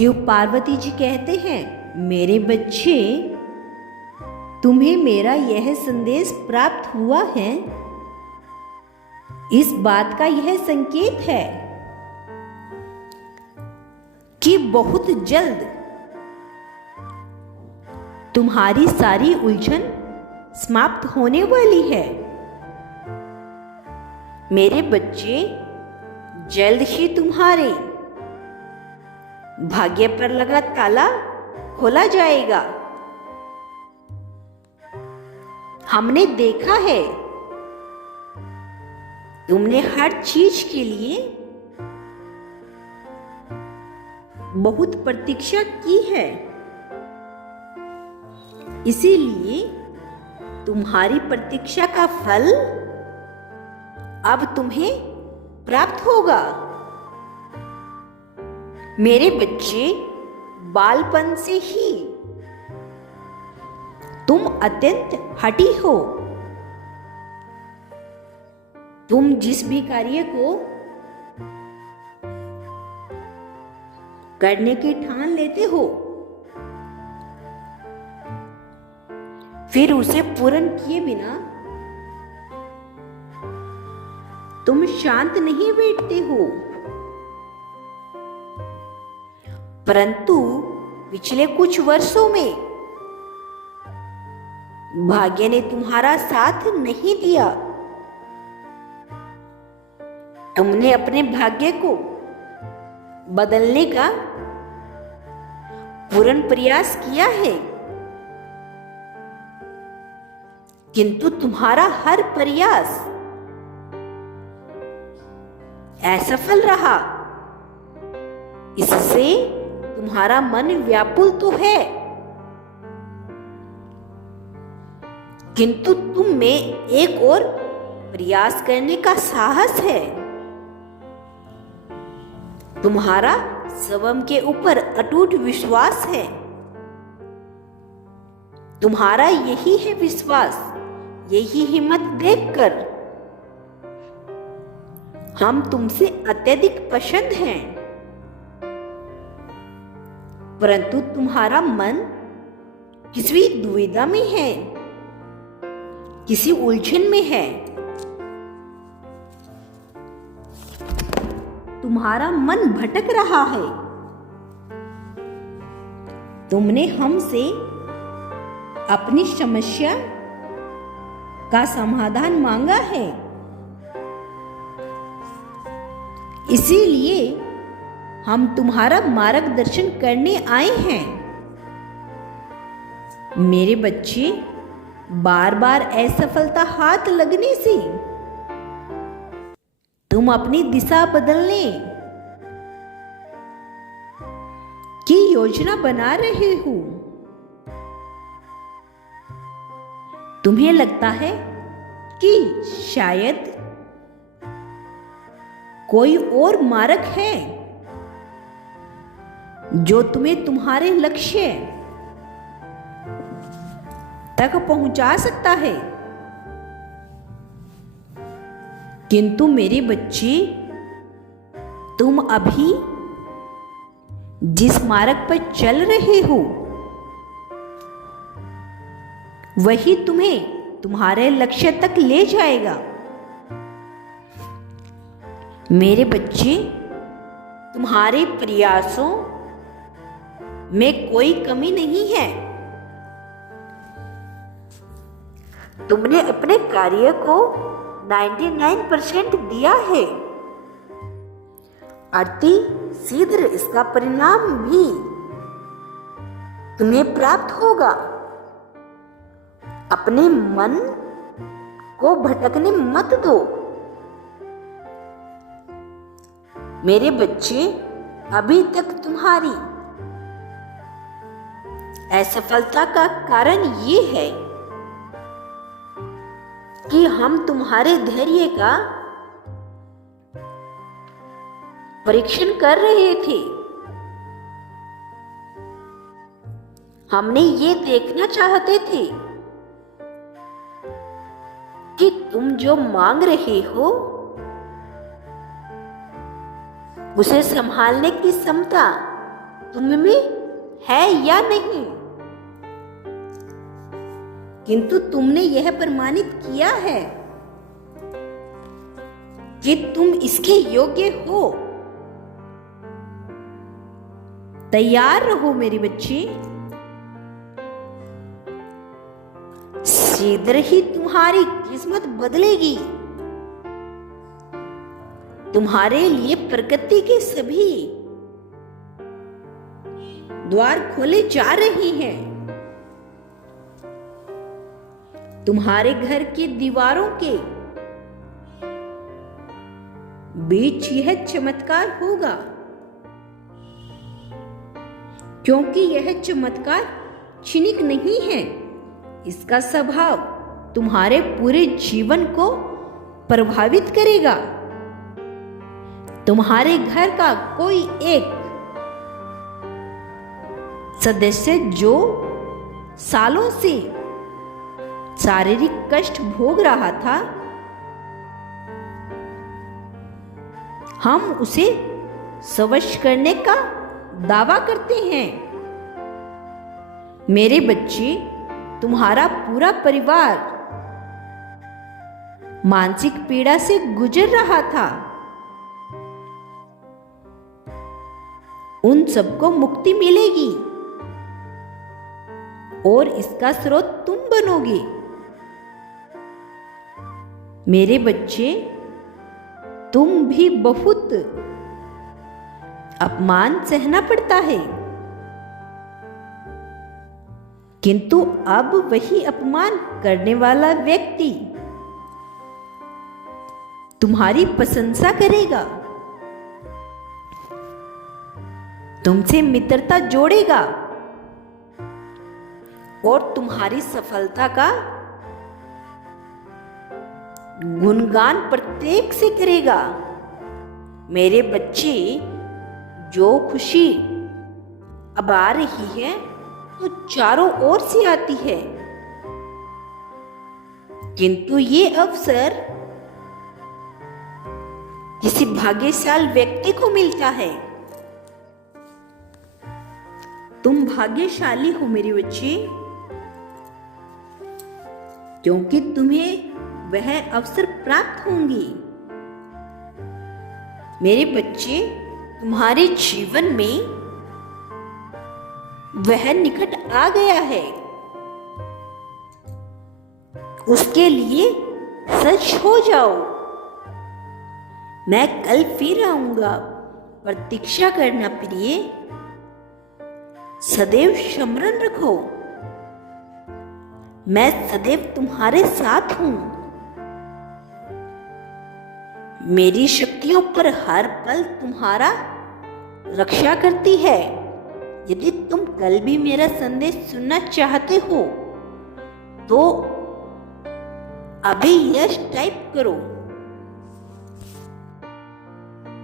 शिव पार्वती जी कहते हैं, मेरे बच्चे, तुम्हें मेरा यह संदेश प्राप्त हुआ है। इस बात का यह संकेत है कि बहुत जल्द तुम्हारी सारी उलझन समाप्त होने वाली है। मेरे बच्चे, जल्द ही तुम्हारे भाग्य पर लगा ताला खोला जाएगा। हमने देखा है, तुमने हर चीज के लिए बहुत प्रतीक्षा की है, इसीलिए तुम्हारी प्रतीक्षा का फल अब तुम्हें प्राप्त होगा। मेरे बच्चे, बालपन से ही तुम अत्यंत हठी हो। तुम जिस भी कार्य को करने की ठान लेते हो, फिर उसे पूर्ण किए बिना तुम शांत नहीं बैठते हो। परंतु पिछले कुछ वर्षों में भाग्य ने तुम्हारा साथ नहीं दिया। तुमने अपने भाग्य को बदलने का पूर्ण प्रयास किया है, किंतु तुम्हारा हर प्रयास असफल रहा। इससे तुम्हारा मन व्याकुल तो है, किंतु तुम में एक और प्रयास करने का साहस है। तुम्हारा स्वयं के ऊपर अटूट विश्वास है। तुम्हारा यही है विश्वास, यही हिम्मत देखकर हम तुमसे अत्यधिक पसंद हैं। परंतु तुम्हारा मन किसी दुविधा में है, किसी उलझन में है। तुम्हारा मन भटक रहा है। तुमने हमसे अपनी समस्या का समाधान मांगा है, इसीलिए हम तुम्हारा मार्गदर्शन करने आए हैं। मेरे बच्चे, बार बार असफलता हाथ लगने से तुम अपनी दिशा बदलने की योजना बना रहे हो। तुम्हें लगता है कि शायद कोई और मार्ग है जो तुम्हें तुम्हारे लक्ष्य तक पहुंचा सकता है, किंतु मेरे बच्चे, तुम अभी जिस मार्ग पर चल रहे हो वही तुम्हें तुम्हारे लक्ष्य तक ले जाएगा। मेरे बच्चे, तुम्हारे प्रयासों में कोई कमी नहीं है। तुमने अपने कार्य को 99% दिया है। अति शीघ्र इसका परिणाम भी तुम्हें प्राप्त होगा। अपने मन को भटकने मत दो। मेरे बच्चे, अभी तक तुम्हारी असफलता का कारण ये है कि हम तुम्हारे धैर्य का परीक्षण कर रहे थे। हमने ये देखना चाहते थे कि तुम जो मांग रहे हो उसे संभालने की क्षमता तुम में है या नहीं, किंतु तुमने यह प्रमाणित किया है कि तुम इसके योग्य हो। तैयार रहो मेरी बच्ची, शीघ्र ही तुम्हारी किस्मत बदलेगी। तुम्हारे लिए प्रकृति के सभी द्वार खोले जा रहे हैं। तुम्हारे घर की दीवारों के बीच यह चमत्कार होगा, क्योंकि यह चमत्कार क्षणिक नहीं है। इसका स्वभाव तुम्हारे पूरे जीवन को प्रभावित करेगा। तुम्हारे घर का कोई एक सदस्य जो सालों से शारीरिक कष्ट भोग रहा था, हम उसे स्वस्थ करने का दावा करते हैं। मेरे बच्चे, तुम्हारा पूरा परिवार मानसिक पीड़ा से गुजर रहा था। उन सबको मुक्ति मिलेगी और इसका स्रोत तुम बनोगे। मेरे बच्चे, तुम भी बहुत अपमान सहना पड़ता है, किंतु अब वही अपमान करने वाला व्यक्ति तुम्हारी प्रशंसा करेगा, तुमसे मित्रता जोड़ेगा और तुम्हारी सफलता का गुणगान प्रत्येक से करेगा। मेरे बच्चे, जो खुशी अब आ रही है तो चारों ओर से आती है, किंतु ये अवसर किसी भाग्यशाली व्यक्ति को मिलता है। तुम भाग्यशाली हो मेरे बच्चे, क्योंकि तुम्हें वह अवसर प्राप्त होंगी। मेरे बच्चे, तुम्हारे जीवन में वह निकट आ गया है। उसके लिए सच हो जाओ। मैं कल फिर आऊंगा। प्रतीक्षा करना प्रिय। सदैव स्मरण रखो, मैं सदैव तुम्हारे साथ हूं। मेरी शक्तियों पर हर पल तुम्हारा रक्षा करती है। यदि तुम कल भी मेरा संदेश सुनना चाहते हो तो अभी यस टाइप करो।